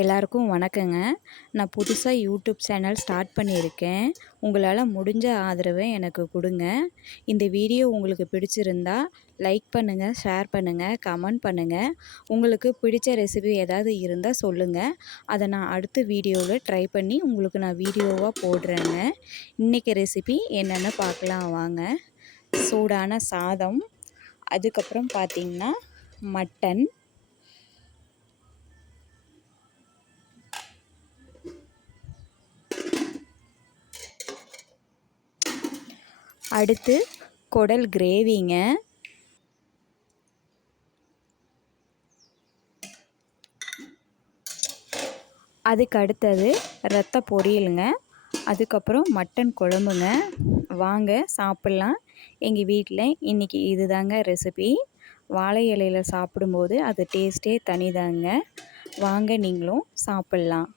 எல்லாருக்கும் வணக்கங்க. நான் புதுசாக யூடியூப் சேனல் ஸ்டார்ட் பண்ணியிருக்கேன். உங்களால் முடிஞ்ச ஆதரவை எனக்கு கொடுங்க. இந்த வீடியோ உங்களுக்கு பிடிச்சிருந்தா லைக் பண்ணுங்கள், ஷேர் பண்ணுங்கள், கமெண்ட் பண்ணுங்கள். உங்களுக்கு பிடிச்ச ரெசிபி ஏதாவது இருந்தால் சொல்லுங்கள். அதை நான் அடுத்த வீடியோவில் ட்ரை பண்ணி உங்களுக்கு நான் வீடியோவாக போடுறேங்க. இன்றைக்கி ரெசிபி என்னென்னு பார்க்கலாம் வாங்க. சூடான சாதம், அதுக்கப்புறம் பார்த்திங்கன்னா மட்டன், அடுத்து குடல் கிரேவிங்க, அதுக்கு அடுத்தது ரத்த பொரியலுங்க, அதுக்கப்புறம் மட்டன் குழம்புங்க. வாங்க சாப்பிட்லாம். எங்கள் வீட்டில் இன்றைக்கி இதுதாங்க ரெசிபி. வாழை இலையில் சாப்பிடும்போது அது டேஸ்ட்டே தனிதாங்க. வாங்க நீங்களும் சாப்பிட்லாம்.